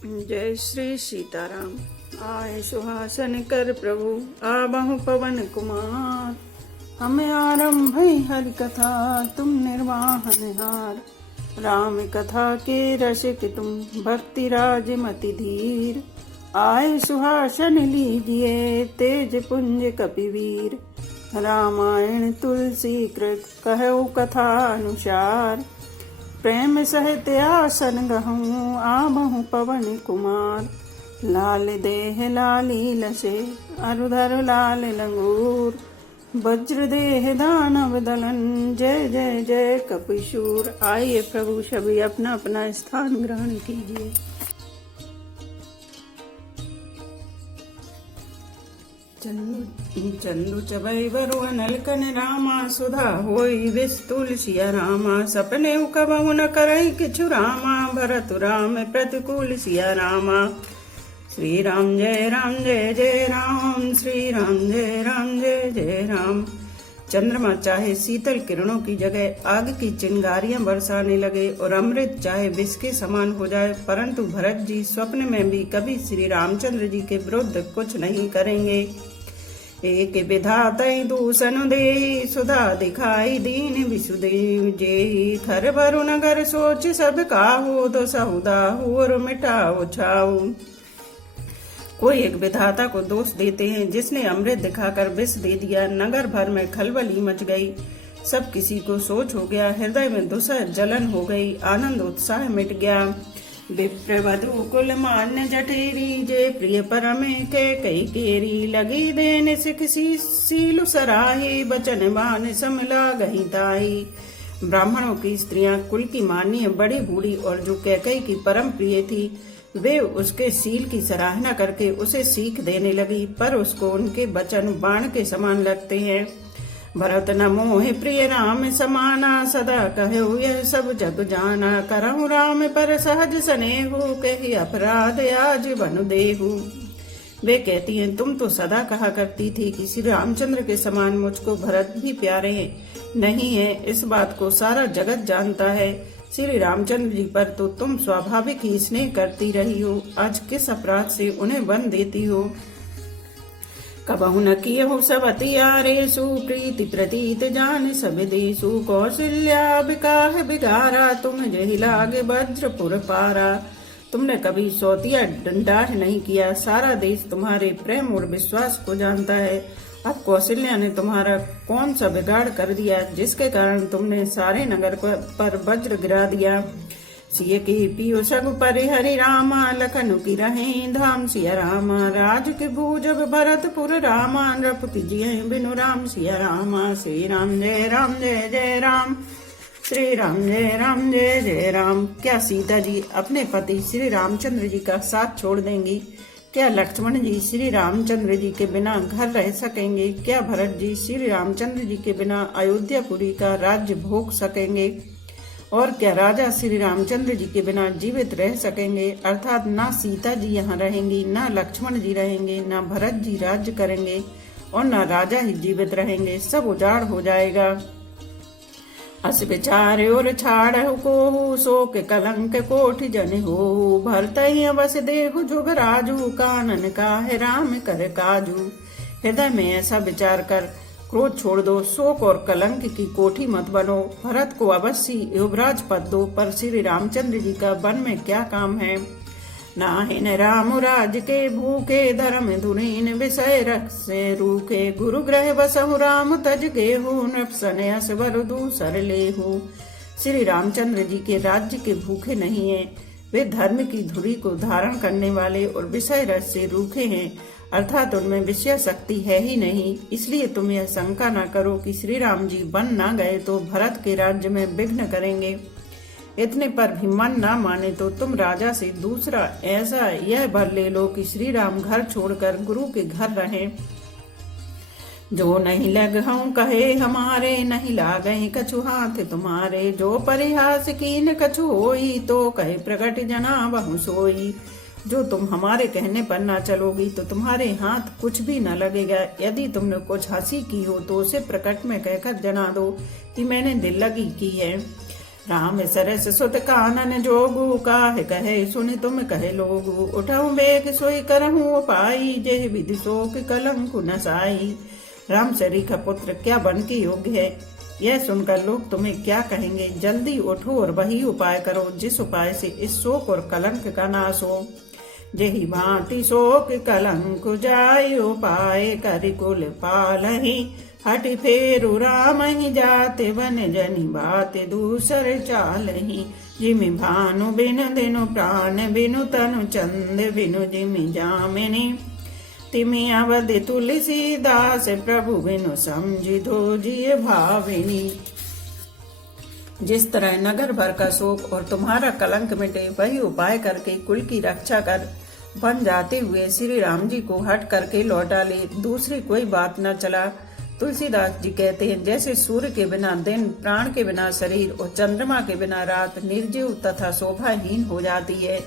जय श्री सीताराम। आए सुहासन कर प्रभु आबहु पवन कुमार। हमें आरंभ हरि कथा तुम निर्वाहन हार। राम कथा के रसिक तुम भक्ति राज मति धीर। आए सुहासन लीजिए तेज पुंज कपिवीर। रामायण तुलसी कृत कहु कथा अनुसार। प्रेम सहित आसन गहूँ आबहु पवन कुमार। लाल देह लाली लसे अरुधर लाल लंगूर। वज्र देह दानव दलन जय जय जय कपिशूर। आइए प्रभु सभी अपना अपना स्थान ग्रहण कीजिए। चंदु चबई बरु अनलकन रामा सुधा होई विष तुलसिया रामा। सपने कबहु न करई किछु रामा। भरत राम प्रतिकूल सिया रामा। श्री राम जय जय राम। श्री राम जय जय राम। चंद्रमा चाहे शीतल किरणों की जगह आग की चिंगारियां बरसाने लगे और अमृत चाहे विष के समान हो जाए, परंतु भरत जी स्वप्न में भी कभी श्री रामचंद्र जी के विरुद्ध कुछ नहीं करेंगे। एक विधातई दूषण दे सुधा दिखाई दीन विसुदेव जे। खर भरु नगर सोच सब काहू दो सहुदाहू और मिटाओ छाऊ। कोई एक विधाता को दोष देते हैं जिसने अमृत दिखाकर विष दे दिया। नगर भर में खलबली मच गई। सब किसी को सोच हो गया। हृदय में दुसह जलन हो गई। आनंद उत्साह मिट गया। विप्रवधु कुल मान्य जठेरी जे प्रिय परमे के कई केरी। लगी देन सिख सीलु सराही बचन बान समला गही ताही। ब्राह्मणों की स्त्रियां कुल की मान्य बड़ी बूढ़ी और जो कैकई की परम प्रिय थी, वे उसके सील की सराहना करके उसे सीख देने लगी, पर उसको उनके वचन बाण के समान लगते हैं। भरत न मोहि प्रिय राम समाना। सदा कहो यह सब जग जाना। करहु राम पर सहज स्नेहु कहि अपराध आज बनु देहु। वे कहती हैं, तुम तो सदा कहा करती थी कि श्री रामचंद्र के समान मुझको भरत भी प्यारे हैं। नहीं है, इस बात को सारा जगत जानता है। श्री रामचंद्र जी पर तो तुम स्वाभाविक ही स्नेह करती रही हो। आज किस अपराध से उन्हें वन देती हो। कबहु न कियहु सब अतियारेषु। प्रीति प्रतीत जान सब देशु। कौशल्या बिकाह बिगारा तुम जहि लागे वज्रपुर पारा। तुमने कभी सौतिया डंडाढ़ नहीं किया। सारा देश तुम्हारे प्रेम और विश्वास को जानता है। अब कौशल्या ने तुम्हारा कौन सा बिगाड़ कर दिया जिसके कारण तुमने सारे नगर पर वज्र गिरा दिया। सिय के पियो सगु परिहरि रामा। लखनु की रहे धाम सिया रामा। राज के भूजब भरतपुर रामा। नृप की जिय बिनु राम सिया रामा। श्री राम जय जय राम। श्री राम जय जय राम। क्या सीता जी अपने पति श्री रामचंद्र जी का साथ छोड़ देंगी? क्या लक्ष्मण जी श्री रामचंद्र जी के बिना घर रह सकेंगे? क्या भरत जी श्री रामचंद्र जी के बिना अयोध्यापुरी का राज्य भोग सकेंगे? और क्या राजा श्री रामचंद्र जी के बिना जीवित रह सकेंगे? अर्थात ना सीता जी यहाँ रहेंगी, ना लक्ष्मण जी रहेंगे, ना भरत जी राज्य करेंगे और ना राजा ही जीवित रहेंगे। सब उजाड़ हो जाएगा। अस विचार और छाड़ को शोक कलंक कोटि जन हो। भरत अवस देहु जुग राजू। कानन का है राम कर काजू। हृदय में ऐसा विचार कर क्रोध छोड़ दो। शोक और कलंक की कोठी मत बनो। भरत को अवश्य युवराज पद दो, पर श्री रामचंद्र जी का वन में क्या काम है। नाहिन राम राज के भूखे धर्म धुरीन विषय रख से रूखे। गुरु ग्रह बसहु राम तज गेहू। नृप सन्यास वर दूसर लेहू। श्री रामचंद्र जी के राज्य के भूखे नहीं है। वे धर्म की धुरी को धारण करने वाले और विषय रस से रूखे हैं, अर्थात उनमें विषय शक्ति है ही नहीं। इसलिए तुम यह शंका न करो कि श्री राम जी बन न गए तो भरत के राज्य में विघ्न करेंगे। इतने पर भी मन न माने तो तुम राजा से दूसरा ऐसा यह वर ले लो कि श्री राम घर छोड़कर गुरु के घर रहें। जो नहीं लगहूं कहे हमारे। नहीं लागहि कछु हाथ तुम्हारे। जो परिहास कीन कछु होई। तो कहे प्रगट जनावहु सोई। जो तुम हमारे कहने पर ना चलोगी तो तुम्हारे हाथ कुछ भी न लगेगा। यदि तुमने कुछ हंसी की हो तो उसे प्रकट में कहकर जना दो कि मैंने दिल लगी की है। राम सरस सुत कानन जोगु, काहे कहे सुनि तुम कहे लोगु। उठऊं बेग सोई करहूं उपाई, जेहि विधि शोक कलंक नसाई। राम सरीखा पुत्र क्या बन के योग्य है, यह सुनकर लोग तुम्हें क्या कहेंगे। जल्दी उठो और वही उपाय करो जिस उपाय से इस शोक और कलंक का नाश हो। जेहि भांति शोक कलंक जाय, उपाय करि कुल पालहि। हटि फेरु राम ही जाते, बन जनि बात दूसर चालहि। जिमि भानु बिनु दिनु प्राण, बिनु तनु चंद, बिनु जिमि जामिनी। तिमि अवधि तुलसीदास, प्रभु बिनु समझि धोजिय भाविनी। जिस तरह नगर भर का शोक और तुम्हारा कलंक मिटे, वही उपाय करके कुल की रक्षा कर बन जाते हुए श्री राम जी को हट करके लौटा ले, दूसरी कोई बात न चला। तुलसीदास जी कहते हैं, जैसे सूर्य के बिना दिन, प्राण के बिना शरीर और चंद्रमा के बिना रात निर्जीव तथा शोभाहीन हो जाती है,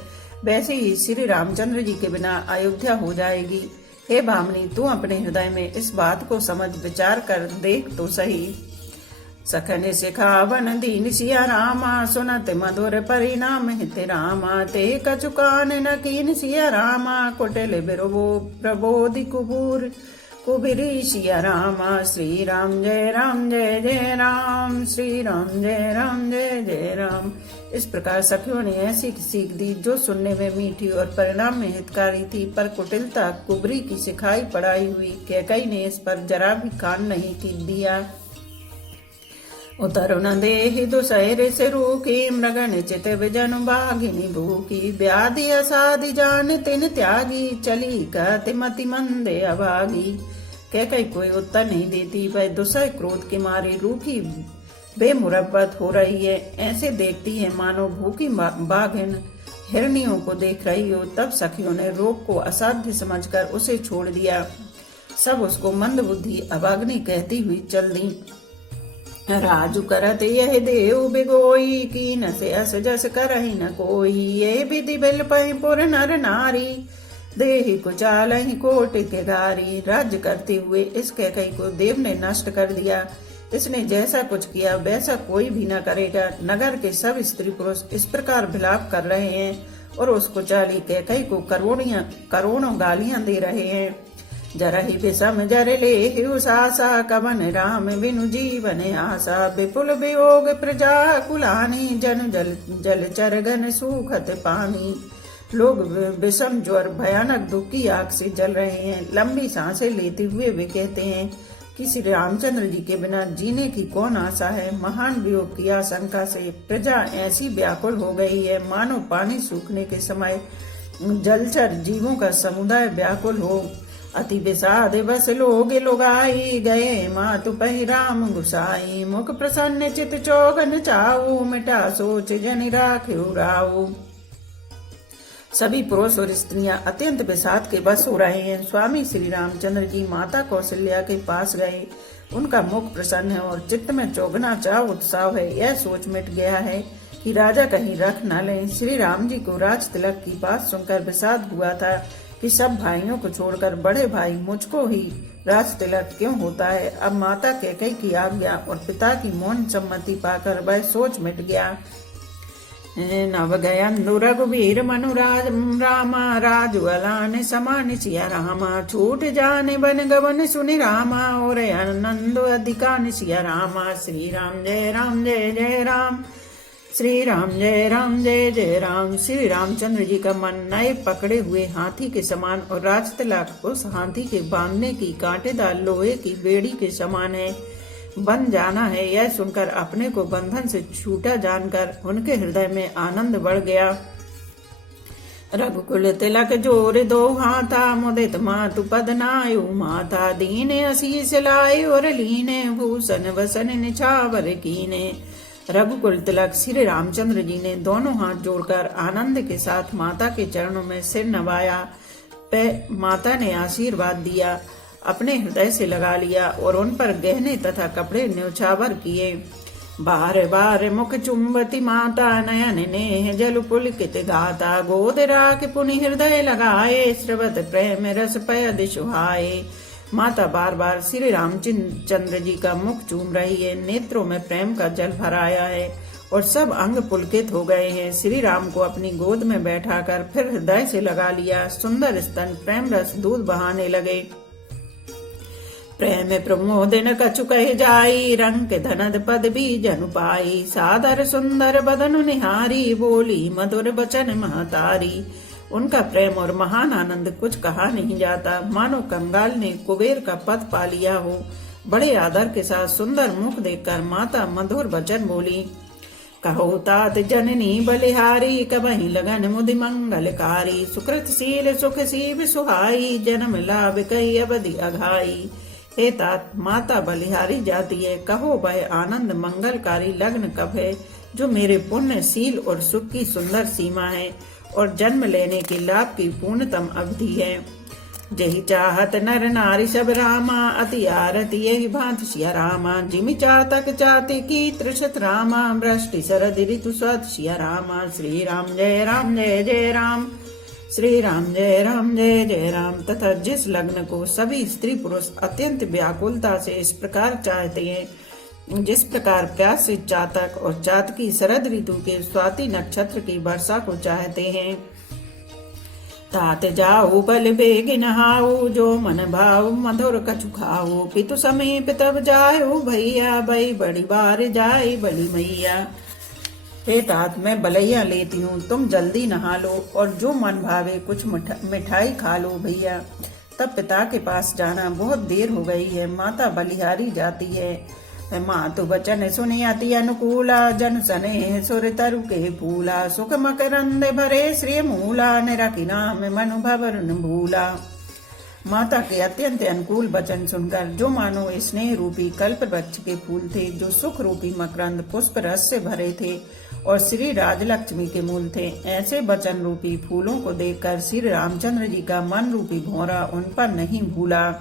वैसे ही श्री रामचंद्र जी के बिना अयोध्या हो जाएगी। हे भामिनी, तू अपने हृदय में इस बात को समझ विचार कर देख तो सही। सखन सिखावन दीन सिया रामा, सुनत मधुर परिणाम हित रामा। ते कछुकान न कीन सिया रामा, कुटिल बिरबो प्रबोधि कुबूर कुबीरी सिया रामा। श्री राम जय राम जय जय राम, श्री राम जय राम जय जय राम। इस प्रकार सखियों ने ऐसी सीख दी जो सुनने में मीठी और परिणाम में हितकारी थी, पर कुटिलता कुबरी की सिखाई पढ़ाई हुई कैकई ने इस पर जरा भी कान नहीं दिया। उतरु न देहि दुसैर से रूकी, मृगन चित विजन बाघिनी भूखी। व्याधि असाधि जान तिन त्यागी, चली कहते मति मंदे अभागी। कैकई कोई उत्तर नहीं देती, वह दुसह क्रोध के मारे रूखी बेमुरब्बत हो रही है, ऐसे देखती है मानो भूखी बाघिन हिरनियों को देख रही हो। तब सखियों ने रोग को असाध्य समझकर उसे छोड़ दिया। सब उसको मंद बुद्धि अभाग्नि कहती हुई चल दी। राजु करत यह देव बिगोई, कीन से अस जस करहि न कोई। ये विधि बिल पहि पुर नर नारी, देहि कुचालहि कोट के गारी। राज्य करते हुए इस कैकई को देव ने नष्ट कर दिया। इसने जैसा कुछ किया वैसा कोई भी न करेगा। नगर के सब स्त्री पुरुष इस प्रकार विलाप कर रहे हैं और उस कुचाली कैकई को करोड़ों गालियां दे रहे हैं। जरहि विषम जर ले सासा, कवन राम बिनु जीवन आशा। विपुल वियोग प्रजा कुलानी, जन जल चरगन सूखत पानी। लोग विषम ज्वर भयानक दुख की आग से जल रहे हैं। लंबी सांसें लेते हुए वे कहते हैं कि श्री रामचंद्र जी के बिना जीने की कौन आशा है। महान वियोग की आशंका से प्रजा ऐसी व्याकुल हो गई है, मानो पानी सूखने के समय जलचर जीवों का समुदाय व्याकुल हो। अति विषाद बस लोग लुगाई, गए मातु पहि राम गुसाई। मुख प्रसन्न चित चौगन चाऊ, मिटा सोच जनि राखिउ राऊ। सभी पुरुष और स्त्रियां अत्यंत विषाद के बस हो रहे हैं। स्वामी श्री रामचंद्र जी माता कौशल्या के पास गए। उनका मुख प्रसन्न है और चित्त में चौगना चाव उत्साह है। यह सोच मिट गया है कि राजा कहीं रख न लें। श्री राम जी को राज तिलक की बात सुनकर विषाद हुआ था कि सब भाइयों को छोड़कर बड़े भाई मुझको ही राज तिलक क्यों होता है। अब माता कैकई की आज्ञा और पिता की मौन सम्मति पाकर वह सोच मिट गया। नव गयंदु रघुवीर मनुराज, रामा राजु अलान समान सिया रामा। छूट जाने बन गवन सुनि रामा, और आनंद अधिकान सिया रामा। श्री राम जय राम जय जय राम, श्री राम जय राम जय जय राम। श्री रामचंद्र जी का मन नए पकड़े हुए हाथी के समान और राज तिलक उस हाथी के बांधने की कांटेदार लोहे की बेड़ी के समान है, बन जाना है। यह सुनकर अपने को बंधन से छूटा जानकर उनके हृदय में आनंद बढ़ गया। रघुकुल तिलक जोर दो हाथा, मुदित मातु पद नायु माता। दीने असीस लाए और लीने, भूषण वसन निछावर कीने। रघुकुल तिलक श्री रामचंद्र जी ने दोनों हाथ जोड़कर आनंद के साथ माता के चरणों में सिर नवाया। माता ने आशीर्वाद दिया, अपने हृदय से लगा लिया और उन पर गहने तथा कपड़े न्यौछावर किए। बार बार मुख चुंबती माता, नयन नेह जल पुलकित गाता। गोद राख पुनि हृदय लगाए, श्रवत प्रेम रस पयद सुहाए। माता बार बार श्री रामचंद्र जी का मुख चूम रही है, नेत्रों में प्रेम का जल भराया है और सब अंग पुलकित हो गए हैं। श्री राम को अपनी गोद में बैठाकर फिर हृदय से लगा लिया। सुंदर स्तन प्रेम रस दूध बहाने लगे। प्रेम प्रमोदन कछु कह जाई, रंग धनद पद भी जनु पाई। सादर सुंदर बदन निहारी, बोली मधुर बचन महतारी। उनका प्रेम और महान आनंद कुछ कहा नहीं जाता, मानो कंगाल ने कुबेर का पद पा लिया हो। बड़े आदर के साथ सुंदर मुख देखकर माता मधुर वचन बोली। कहो तात जननी बलिहारी, कबहि लगन मुदि मंगलकारी। सुकृतशील सुख सीव सुहाई, जन्म लाभ कई अवधि अघाई। हे तात, माता बलिहारी जाती है, कहो वह आनंद मंगलकारी लग्न कब है, जो मेरे पुण्य शील और सुख की सुंदर सीमा है और जन्म लेने के लाभ की पूर्णतम अवधि है। जही चाहत नर नारी सब रामा, अति आरती यही भांति सिया रामा। जिमि चातक चाति की त्रिशत रामा, वृष्टि शरद ऋतु स्वत सिया रामा। श्री राम जय राम जय जय राम, श्री राम जय राम जय जय राम। तथा जिस लग्न को सभी स्त्री पुरुष अत्यंत व्याकुलता से इस प्रकार चाहते हैं, जिस प्रकार प्यास से चातक और चातकी शरद ऋतु के स्वाति नक्षत्र की वर्षा को चाहते हैं। तात जाऊ बल बेग नहाऊ, जो मन भाव मधुर कछु खाऊ। पितु समीप तब जाऊ भैया, भई बड़ी बार जाए बड़ी मैया। हे तात, मैं बलैया लेती हूँ, तुम जल्दी नहा लो और जो मन भावे कुछ मिठाई खा लो भैया। तब पिता के पास जाना बहुत देर हो गई है। माता बलिहारी जाती है। मातु बचन सुनि अति अनुकूला, जन सने सुर तरु के फूला। सुख मकरंद भरे श्री मूला, निरखि नाम मनु भवन भूला। माता के अत्यंत अनुकूल वचन सुनकर, जो मानो स्नेह रूपी कल्प वृक्ष के फूल थे, जो सुख रूपी मकरंद पुष्प रस से भरे थे और श्री राजलक्ष्मी के मूल थे, ऐसे वचन रूपी फूलों को देखकर श्री रामचंद्र जी का मन रूपी भौरा उन पर नहीं भूला।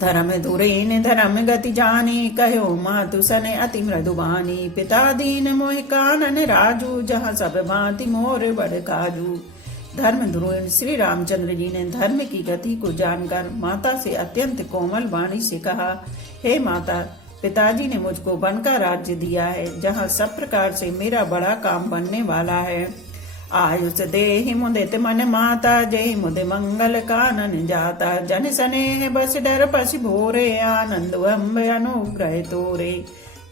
धर्म धुरेन धर्म गति जानी, कहो मातु सने अति मृदुबानी। पिता दीन मोहि कानन राजू, जहाँ सब भांति मोर बड़ काजू। धर्म ध्रुव श्री रामचंद्र जी ने धर्म की गति को जानकर माता से अत्यंत कोमल वाणी से कहा, हे माता, पिताजी ने मुझको वन का राज्य दिया है, जहाँ सब प्रकार से मेरा बड़ा काम बनने वाला है। आयुष देहि मुदित मन माता, जय मुदे मंगल कानन जाता। जन सनेह बस डर पशु भोरे, आनंद अम्ब अनुग्रह तोरे।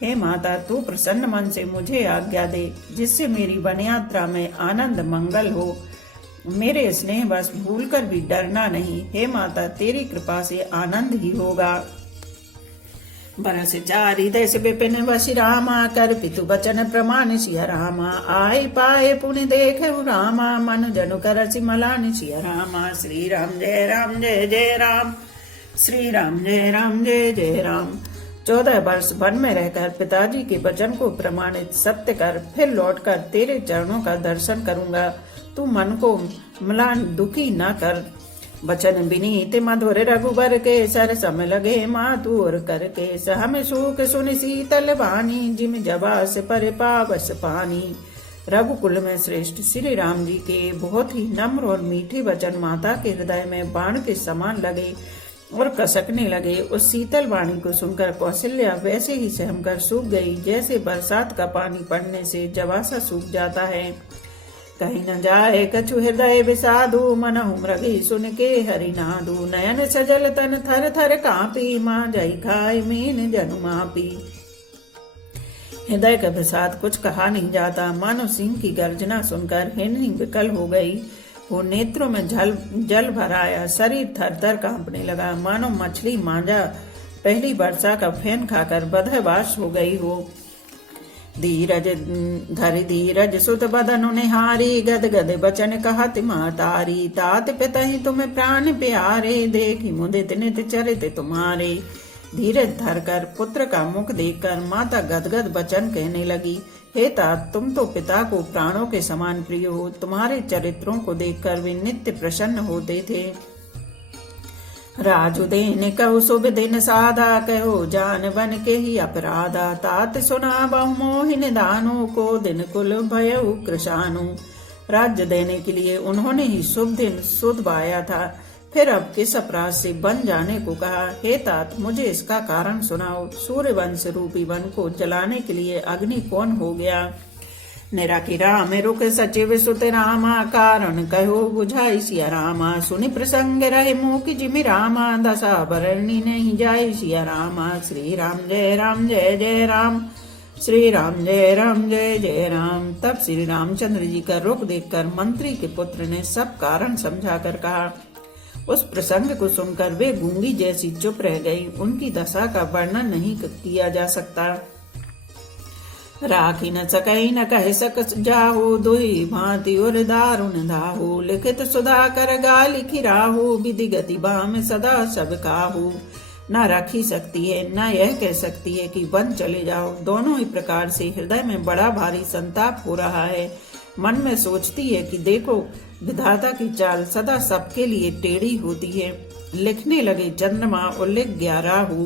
हे माता, तू प्रसन्न मन से मुझे आज्ञा दे, जिससे मेरी वन यात्रा में आनंद मंगल हो। मेरे स्नेह बस भूलकर भी डरना नहीं। हे माता, तेरी कृपा से आनंद ही होगा। बरस चारि देश विपिन वसि रामा, कर पितु बचन प्रमाण सिया रामा। आय पाए पुण्य देखे रामा, मन जनु करसि मलान सिया रामा। श्री राम जय राम जय जय राम, श्री राम जय राम जय जय राम। 14 वर्ष वन में रहकर पिताजी के वचन को प्रमाणित सत्य कर, फिर लौटकर तेरे चरणों का दर्शन करूंगा। तू मन को म्लान दुखी न कर। बचन विनीत मधुर रघुबर के, सर सम लगे मातु और करके। सहम सुख सुनि शीतल वाणी, जिम जबास पर पावस पानी। रघुकुल में श्रेष्ठ श्री राम जी के बहुत ही नम्र और मीठे वचन माता के हृदय में बाण के समान लगे और कसकने लगे। उस शीतल वाणी को सुनकर कौशल्या वैसे ही सहम कर सूख गई, जैसे बरसात का पानी पड़ने से जवासा सूख जाता है। कहीं न जाए कछु हृदय विषादु, मनहु मृगी सुन के हरि नादु। नयन सजल तन थर थर कांपी, माँ जई खाए मीन जनु मापी। हृदय का विषाद कुछ कहा नहीं जाता। मानो सिंह की गर्जना सुनकर हिरनी विकल हो गई। वो नेत्रों में जल भर आया, शरीर थर थर कांपने लगा, मानो मछली मांझा पहली वर्षा का फेन खाकर बदहवास हो गई हो। धीरज धरि धीरज सुत बदनु निहारी, गद गद बचन कहत महतारी। तात पितहि तुम्हें प्राण प्यारे, देखी मुदित नित चरित तुम्हारे। धीरज धरकर पुत्र का मुख देखकर माता गदगद बचन कहने लगी, हे तात, तुम तो पिता को प्राणों के समान प्रिय हो। तुम्हारे चरित्रों को देखकर वे नित्य प्रसन्न होते थे। राजुदेन कहु शुभ दिन साधा, कहो जान बन के ही अपराधा। तात सुना बहु मोहिन दानो, को दिन कुल भयउ कृशानु। राज्य देने के लिए उन्होंने ही शुभ दिन सुध बाया था, फिर अब किस अपराध से वन जाने को कहा। हे तात, मुझे इसका कारण सुनाओ। सूर्यवंश रूपी वन को जलाने के लिए अग्नि कौन हो गया। निराकी राम रुक सचिव सुत रामा, कारण कहो बुझाई सिया रामा। सुनि प्रसंग रहे मूक जिमि रामा, दशा बरनी नहीं जाय सिया रामा। श्री राम जय जय राम, श्री राम जय जय राम। तब श्री रामचंद्र जी का रुख देखकर मंत्री के पुत्र ने सब कारण समझाकर कहा। उस प्रसंग को सुनकर वे गूंगी जैसी चुप रह गई। उनकी दशा का वर्णन नहीं किया जा सकता। राखी न सकई न कह सक जाहु, दुही भांति उर दारुण धाहु। लिखित सुधा कर गा लिखी राहु, विधि गति बाम सदा सब काहू। न रखी सकती है न यह कह सकती है कि वन चले जाओ। दोनों ही प्रकार से हृदय में बड़ा भारी संताप हो रहा है। मन में सोचती है कि देखो, विधाता की चाल सदा सबके लिए टेढ़ी होती है। लिखने लगे चंद्रमा और लिख गया राहु।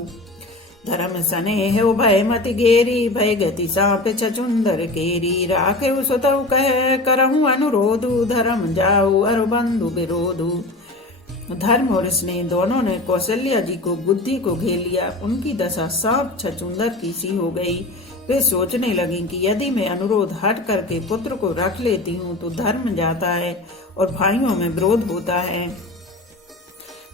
धर्म सने भय मति गेरी, भय गति सांप छचुंदर केरी। राखे सुतऊ कह करहूं अनुरोधु, धर्म जाऊ अरु बंधु विरोधु। धर्म और स्नेह दोनों ने कौशल्या जी को बुद्धि को घेर लिया। उनकी दशा सांप छचुंदर की सी हो गई। वे सोचने लगी कि यदि मैं अनुरोध हट करके पुत्र को रख लेती हूँ तो धर्म जाता है और भाइयों में विरोध होता है।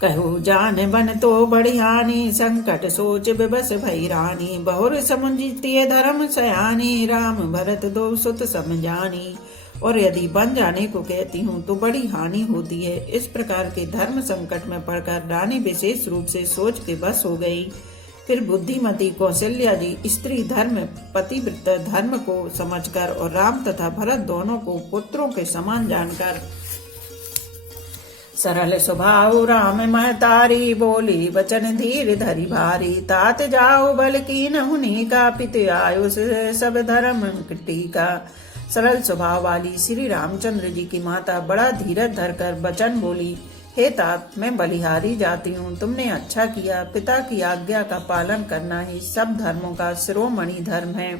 कहू जान बन तो बड़ी हानि, संकट सोच बेबस भई रानी। बहुर समुझती धर्म सयानी, राम भरत दो सुत समझानी। और यदि बन जाने को कहती हूँ तो बड़ी हानि होती है। इस प्रकार के धर्म संकट में पड़कर रानी विशेष रूप से सोच के बस हो गई। फिर बुद्धिमती कौशल्या जी स्त्री धर्म पतिव्रत धर्म को समझकर और राम तथा भरत दोनों को पुत्रों के समान जानकर सरल स्वभाव राम महतारी, बोली वचन धीर धरी भारी। तात जाओ बल की नहुनी का, पित आयुष सब धर्म टीका। सरल स्वभाव वाली श्री रामचंद्र जी की माता बड़ा धीरज धरकर वचन बोली। हे तात, मैं बलिहारी जाती हूँ। तुमने अच्छा किया। पिता की आज्ञा का पालन करना ही सब धर्मों का शिरोमणि धर्म है।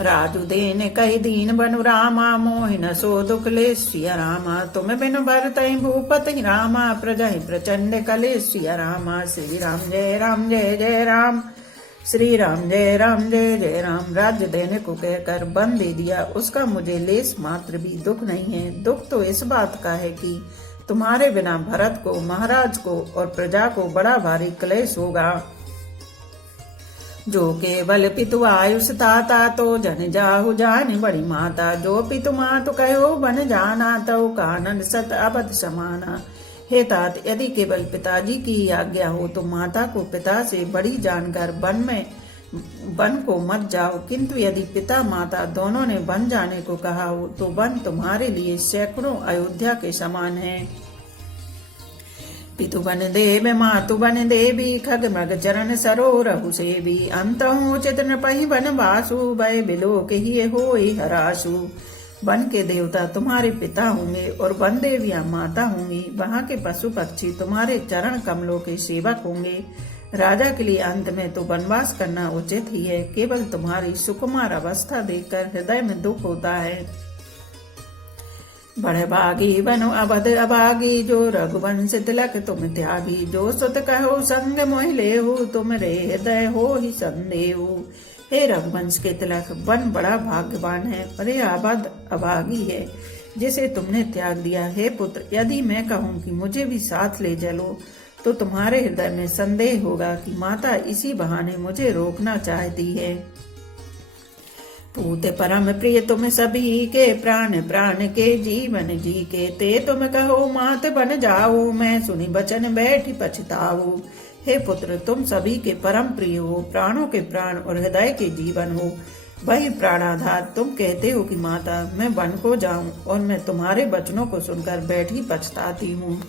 राजु देन कही दीन बनु रामा, मोहि न सो दुख ले सिया रामा। तुम बिनु भरतहि भूपति रामा, प्रजा प्रचंड कले सिया रामा। श्री राम जय जय राम, श्री राम जय जय राम। राज्य देने को कहकर बन दे दिया। उसका मुझे लेस मात्र भी दुख नहीं है। दुख तो इस बात का है कि तुम्हारे बिना भरत को, महाराज को और प्रजा को बड़ा भारी क्लेश होगा। जो केवल पितु आयुष ताता, तो जन जाहु जान बड़ी माता। जो पितु मातु कहो बन जाना, तो कानन सत अबध समाना। हे तात, यदि केवल पिताजी की ही आज्ञा हो तो माता को पिता से बड़ी जानकर वन को मत जाओ। किंतु यदि पिता माता दोनों ने वन जाने को कहा हो तो वन तुम्हारे लिए सैकड़ों अयोध्या के समान है। पितु बन देव मातु बन देवी, खग मृग चरण सरोरहु सेवी। अंतहु उचित नृपहि वन वासु, भय बिलोक ही होई हरासु। वन के देवता तुम्हारे पिता होंगे और वन देवियां माता होंगी। वहां के पशु पक्षी तुम्हारे चरण कमलों के सेवक होंगे। राजा के लिए अंत में तो वनवास करना उचित ही है। केवल तुम्हारी सुकुमार अवस्था देखकर हृदय में दुख होता है। बड़े भागी बनो अवध अभागी, जो रघुवंश तिलक तुम त्यागी। जो सुत कहो संग मोहि लेहु, तुम रे हृदय हो ही संदेहु। हे रघुवंश के तिलक, वन बड़ा भाग्यवान है और यह अवध अभागी है जिसे तुमने त्याग दिया। हे पुत्र, यदि मैं कहूँ कि मुझे भी साथ ले चलो तो तुम्हारे हृदय में संदेह होगा कि माता इसी बहाने मुझे रोकना चाहती है। पूत परम प्रिय तुम सभी के, प्राण प्राण के जीवन जी के। ते तुम कहो मात बन जाओ, मैं सुनी बचन बैठी पछताओ। हे पुत्र, तुम सभी के परम प्रिय हो, प्राणों के प्राण और हृदय के जीवन हो। वही प्राणाधार तुम कहते हो कि माता मैं वन को जाऊं, और मैं तुम्हारे वचनों को सुनकर बैठी पछताती हूँ।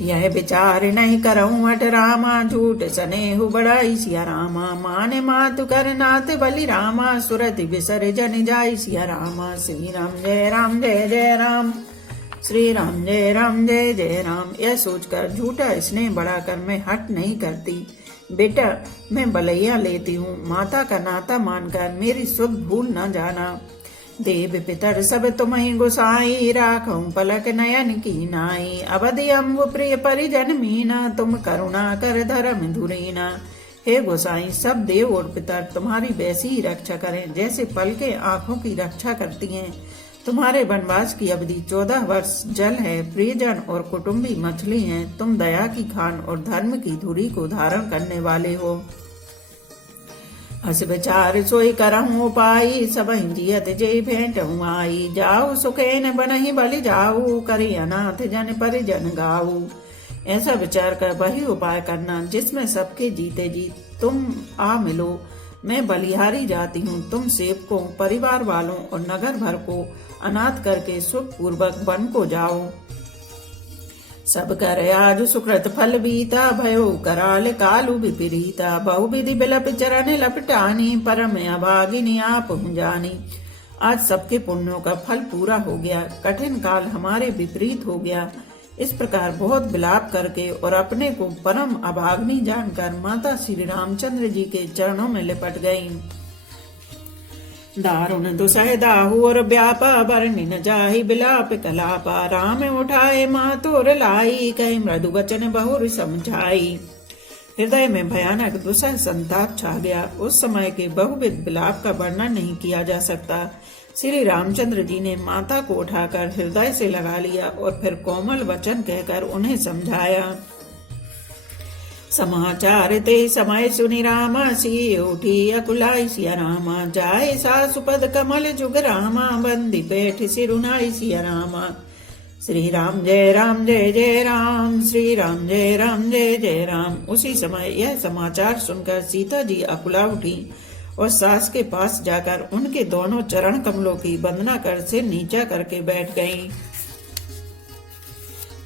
यह विचार नहीं करऊं हठ रामा, झूठ सनेहु बड़ाई सिया रामा। माने मातु कर नाथ बलि रामा, सुरति बिसर जन जाई सिया रामा। श्री राम जय जय राम, श्री राम जय जय राम। यह सोचकर झूठा स्नेह बढ़ाकर मैं हट नहीं करती। बेटा, मैं बलैया लेती हूँ। माता का नाता मानकर मेरी सुध भूल न जाना। देव पितर सब तुम्हें गोसाई, राखऊं पलक नयन की नाई। अवधि अम्बु प्रिय परिजन मीना, तुम करुणा कर धर्म धुरीना। हे गोसाई, सब देव और पितर तुम्हारी वैसी ही रक्षा करें जैसे पलकें आंखों की रक्षा करती हैं। तुम्हारे वनवास की अवधि 14 वर्ष जल है, प्रियजन और कुटुंबी मछली हैं। तुम दया की खान और धर्म की धुरी को धारण करने वाले हो। हस विचार सोई करहूँ उपाई, सबहि जियत जय भेंटहूँ आई। जाऊ सुखेन बनहि बलि जाऊ, करी अनाथ जन परिजन गाऊ। ऐसा विचार कर वही उपाय करना जिसमें सबके जीते जी तुम आ मिलो। मैं बलिहारी जाती हूँ, तुम सेवकों, परिवार वालों और नगर भर को अनाथ करके सुख पूर्वक वन को जाओ। सब कर आज सुकृत फल बीता, भयो कराल कालु विपरीता। बहुविधि बिलप चरण लपटानी, परम अभागिनी आप जानी। आज सबके पुण्यों का फल पूरा हो गया, कठिन काल हमारे विपरीत हो गया। इस प्रकार बहुत विलाप करके और अपने को परम अभाग्नि जानकर माता श्री रामचंद्र जी के चरणों में लिपट गई। दारुण दुसह दाहु और व्यापा, बरनि न जाहि बिलाप कलापा। राम उठाए माँ तोर लाई, कही मृदु वचन बहुर समझाई। हृदय में भयानक दुसह संताप छा गया। उस समय के बहुविध विलाप का वर्णन नहीं किया जा सकता। श्री रामचंद्र जी ने माता को उठाकर हृदय से लगा लिया और फिर कोमल वचन कहकर उन्हें समझाया। समाचार ते समय सुनि रामा, सिए उठी अकुलाई सिया रामा। जाए सासुपद कमल जुग रामा, बंदी पेठ सिरुनाई सिया रामा। श्री राम जय जय राम, श्री राम जय जय राम। उसी समय यह समाचार सुनकर सीता जी अकुला उठी और सास के पास जाकर उनके दोनों चरण कमलों की वंदना कर सिर नीचा करके बैठ गईं।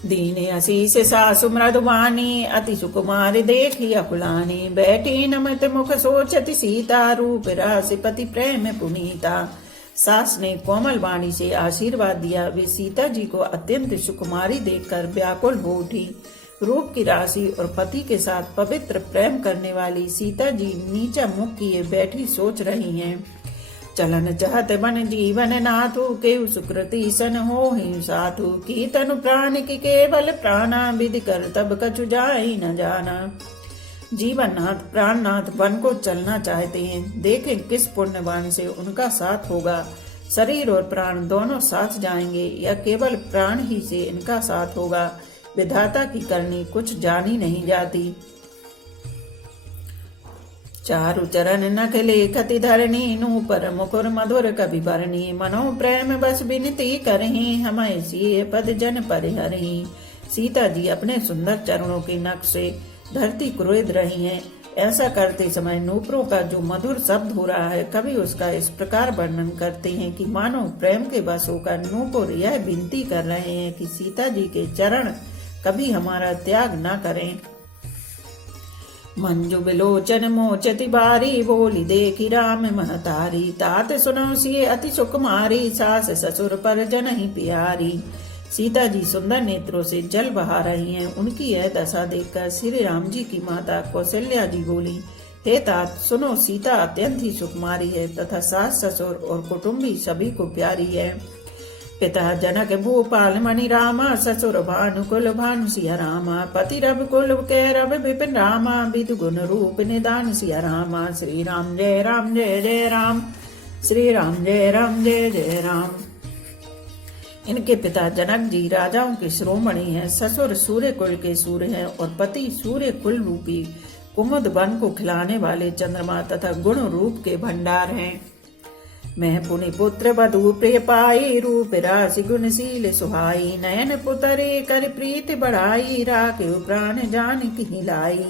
दीने असीस सासु मृदुवानी, अति सुकुमार देखी अकुलानी। बैठी नमत मुख सोचति सीता, रूप रासि पति प्रेम पुनीता। सास ने कोमल वाणी से आशीर्वाद दिया। वे सीता जी को अत्यंत सुकुमारी देखकर व्याकुल हो उठी। रूप की राशि और पति के साथ पवित्र प्रेम करने वाली सीता जी नीचा मुख किए बैठी सोच रही हैं। चलन चाहत बन जीवन नाथु, केउ सुकृति सन हो ही साधु। की तनु प्राण की केवल प्राणा, विधि कर तब कछु जाई न जाना। जीवन नाथ प्राणनाथ वन को चलना चाहते हैं, देखें किस पुण्यवान से उनका साथ होगा। शरीर और प्राण दोनों साथ जाएंगे या केवल प्राण ही से इनका साथ होगा। विधाता की करनी कुछ जानी नहीं जाती। चारु चरण नख लेखति धरणी, नूपर मुकुर मधुर कवि भरणी। मनो प्रेम बस विनती करही, हमें सिए पद जन परिहरही। सीता जी अपने सुंदर चरणों के नख से धरती कुरेद रही हैं। ऐसा करते समय नूपुरों का जो मधुर शब्द हो रहा है, कवि उसका इस प्रकार वर्णन करते हैं कि मानो प्रेम के बस होकर नूपुर यह विनती कर रहे हैं कि सीता जी के चरण कभी हमारा त्याग न करें। मंजु बिलोचन मोचति बारी, बोली देखी राम महतारी। तात सुनो सिए अति सुकुमारी, सास ससुर पर जन ही प्यारी। सीता जी सुंदर नेत्रों से जल बहा रही हैं। उनकी यह दशा देखकर श्री राम जी की माता कौशल्या जी बोली, हे तात सुनो, सीता अत्यंत ही सुकुमारी है तथा सास ससुर और कुटुंबी सभी को प्यारी है। पिता जनक भूपाल मणि रामा, ससुर भानुकुल भानु सिया रामा। पति रवि कुल के रवि विपिन रामा, विधु गुण रूप निदान सिया रामा। श्री राम जय जय राम, श्री राम जय जय राम। इनके पिता जनक जी राजाओं के शिरोमणि हैं, ससुर सूर्य कुल के सूर्य हैं और पति सूर्य कुल रूपी कुमुद वन को खिलाने वाले चंद्रमा तथा गुण रूप के भंडार हैं। मैं पुनि पुत्र वधु प्रिय पाई, रूप राशि गुणशील सुहाई। नयन पुतरे कर प्रीत बढ़ाई, राखे प्राण जान की लाई।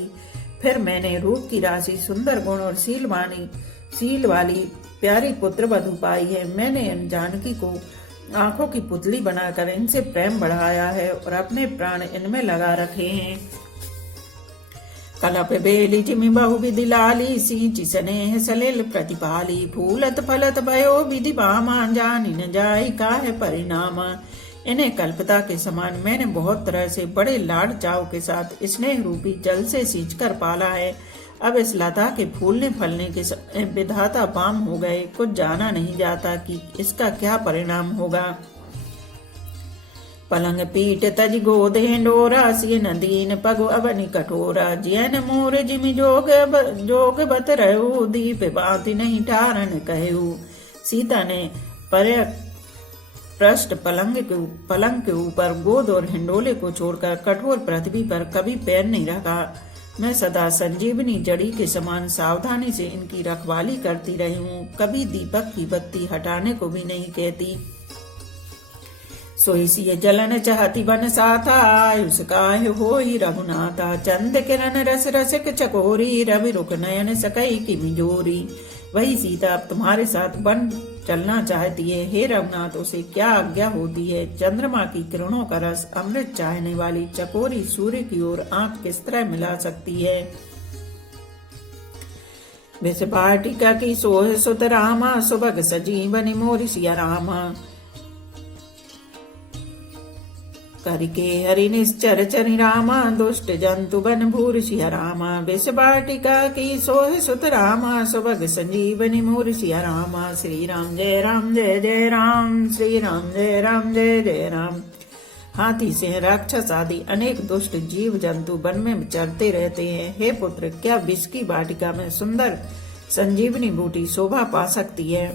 फिर मैंने रूप की राशि सुंदर गुण और शील वाली प्यारी पुत्र वधु पाई है। मैंने जानकी को आंखों की पुतली बनाकर इनसे प्रेम बढ़ाया है और अपने प्राण इनमें लगा रखे हैं। कलप बेली जिमि बहुविधि लाली, सींचि स्नेह सलिल प्रतिपाली। फूलत फलत भयो विधि बामा, जानि न जाई काहे परिणाम। इन्हें कल्पता के समान मैंने बहुत तरह से बड़े लाड चाव के साथ स्नेह रूपी जल से सींचकर पाला है। अब इस लता के फूलने फलने के समय विधाता बाम हो गए। कुछ जाना नहीं जाता कि इसका क्या परिणाम होगा। पलंग पीट तज गोद हेंडोरा, सिय नदीन पग अबनि कठोरा, जियन मोर जिमि जोग बत रहू, दीप बाति नहीं ठारन कहू। सीता ने पृष्ठ पलंग के ऊपर गोद और हिंडोले को छोड़कर कठोर पृथ्वी पर कभी पैर नहीं रखा। मैं सदा संजीवनी जड़ी के समान सावधानी से इनकी रखवाली करती रही हूँ, कभी दीपक की बत्ती हटाने को भी नहीं कहती। सोई सिय जलन चाहती बन साथा, आयुष काहे होई रघुनाथा, चंद किरण रस रसिक चकोरी, रवि रुक नयन सकई की मिजोरी। वही सीता अब तुम्हारे साथ वन चलना चाहती है। हे रघुनाथ, उसे क्या आज्ञा होती है। चंद्रमा की किरणों का रस अमृत चाहने वाली चकोरी सूर्य की ओर आंख किस तरह मिला सकती है। विष वाटिका की सोह सुत रामा, सुभग सजीवनि मोरि सिया रामा, करके हरि निश्चर चरि रामा, दुष्ट जंतु बन भूर सिया रामा। विष वाटिका की सोह सुत रामा, सुभग संजीवनि मोरि सिया रामा। श्री राम जय राम जय जय राम, श्री राम जय राम जय जय राम। हाथी से राक्षस आदि अनेक दुष्ट जीव जंतु वन में विचरते रहते हैं। हे पुत्र, क्या विष की वाटिका में सुंदर संजीवनी बूटी शोभा पा सकती है।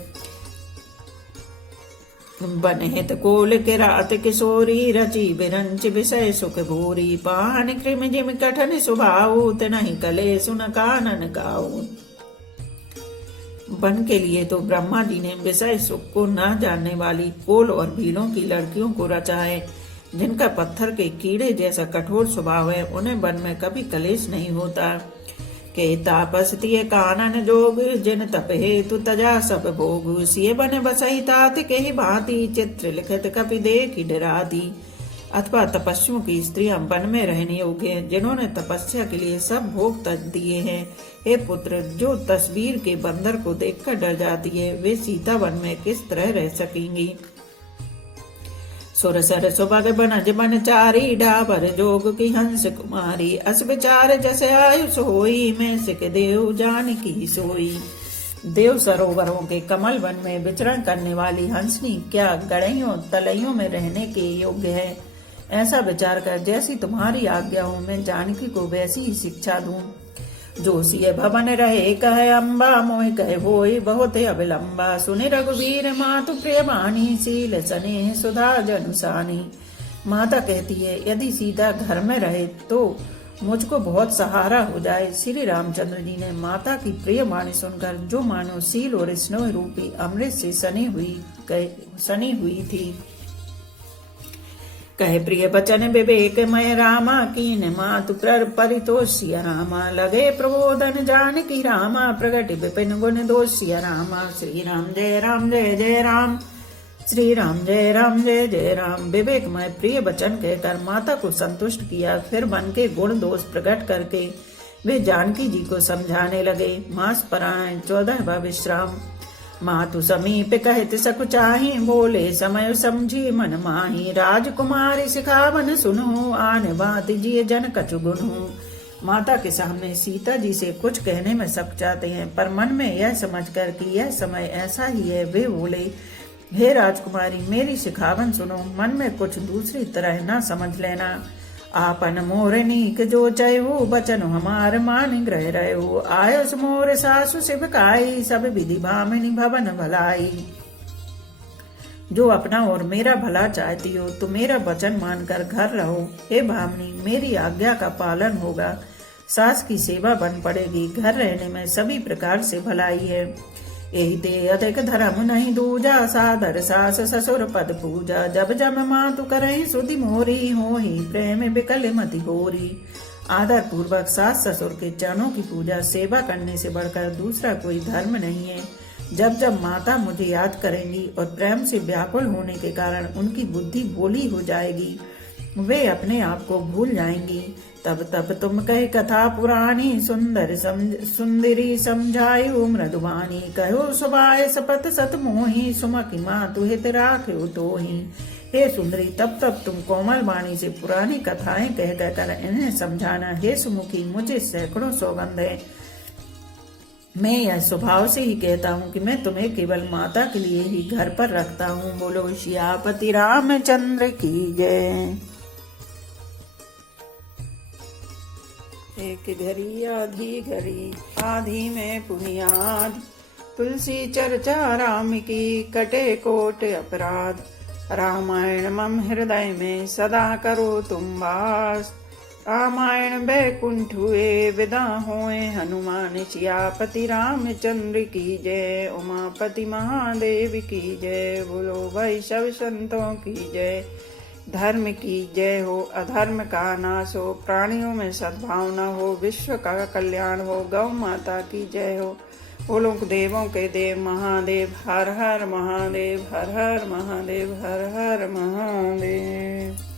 बनहित कोल के रात किशोरी, रची बिरंच विषय सुख भूरी, पान कृम जिम कठन सुभाऊ, तनहि कले सुन कानन गाऊ। वन के लिए तो ब्रह्मा जी ने विषय सुख को न जानने वाली कोल और भीलों की लड़कियों को रचा है, जिनका पत्थर के कीड़े जैसा कठोर स्वभाव है। उन्हें वन में कभी कलेश नहीं होता। के तापस्तिय कानन जोग, जिन तप हेतु तजा सब भोग, सिय बन बसई तात के भांति, चित्र लिखित कपि देखि डराती। अथवा तपस्वियों की स्त्रियां वन में रहने योग्य हैं, जिन्होंने तपस्या के लिए सब भोग तज दिए हैं। हे पुत्र, जो तस्वीर के बंदर को देखकर डर जाती है, वे सीता वन में किस तरह रह सकेंगी। सुर सर सुभग बनज बनचारी, डाबर जोग की हंस कुमारी, अस विचार जैसे आयुष होई, मैं सिक देव जानकी सोई। देव सरोवरों के कमल वन में विचरण करने वाली हंसनी क्या गड़ैयों तलैयों में रहने के योग्य है। ऐसा विचार कर जैसी तुम्हारी आज्ञा हो, मैं जानकी को वैसी ही शिक्षा दूं। जो सिय भवन रहे कहे अम्बा, मोह कहे होई बहुत अविलंबा, सुनि रघुवीर मातु प्रिय बानी, सील सनेह सुधा जनुसानी। माता कहती है, यदि सीता घर में रहे तो मुझको बहुत सहारा हो जाए। श्री रामचंद्र जी ने माता की प्रिय वाणी सुनकर, जो मानो सील और स्नेह रूपी अमृत से सनी हुई थी, कहे प्रिय बचन विवेक मय रामा, कीन मातु परितोषिय रामा, लगे प्रबोधन जानकी रामा, प्रगट विपिन गुण दोषिय रामा। श्री राम जय राम जय जय राम, श्री राम जय राम जय जय राम। विवेकमय प्रिय वचन कहकर माता को संतुष्ट किया। फिर मन के गुण दोष प्रकट करके वे जानकी जी को समझाने लगे। मास परायण 14वां विश्राम। मातु समीप कहत सकुचाही, बोले समय समझी मन माही, राजकुमारी सिखावन सुनो, आन बात जिय जन कछु गुनु। माता के सामने सीता जी से कुछ कहने में सकुचाते हैं, पर मन में यह समझकर कि यह समय ऐसा ही है, वे बोले, हे राजकुमारी, मेरी सिखावन सुनो, मन में कुछ दूसरी तरह न समझ लेना। आपन मोर नीक जो चयहु, बचन हमार मान ग्रह रहो, आयुष मोर सासु शिवकाई, सब विधि भामिनी भवन भलाई। जो अपना और मेरा भला चाहती हो तो मेरा वचन मानकर घर रहो। हे भामिनी, मेरी आज्ञा का पालन होगा, सास की सेवा बन पड़ेगी, घर रहने में सभी प्रकार से भलाई है। यही ते अधिक धर्म नहीं दूजा, सादर सास ससुर पद पूजा, जब जब मातु करहि सुधि मोरी, हो ही प्रेम बिकल मति गोरी। आदर पूर्वक सास ससुर के चरणों की पूजा सेवा करने से बढ़कर दूसरा कोई धर्म नहीं है। जब जब माता मुझे याद करेंगी और प्रेम से व्याकुल होने के कारण उनकी बुद्धि बोली हो जाएगी, वे अपने आप को भूल जाएंगी। तब तब तुम कहे कथा पुरानी, सुंदरी समझायु मृदुबानी, कहो सुबाय सपत सत मोही, सुमकी मातु हित राख्यो तोही। हे सुंदरी, तब तब तुम कोमल वाणी से पुरानी कथाएं कह कहकर इन्हें समझाना। हे सुमुखी, मुझे सैकड़ों सौगंध है, मैं यह स्वभाव से ही कहता हूँ कि मैं तुम्हें केवल माता के लिए ही घर पर रखता हूँ। बोलो सियापति रामचंद्र की जय। एक घड़ी आधी में पुनियाद, तुलसी चर्चा राम की कटे कोट अपराध। रामायण मम हृदय में सदा करो तुम वास, रामायण बैकुंठ हुए विदा होए हनुमान। सियापति रामचंद्र की जय, उमापति महादेव की जय। बोलो भाई सब संतों की जय। धर्म की जय हो, अधर्म का नाश हो, प्राणियों में सद्भावना हो, विश्व का कल्याण हो, गौ माता की जय हो। बोलो देवों के देव महादेव, हर हर महादेव, हर हर महादेव, हर हर महादेव।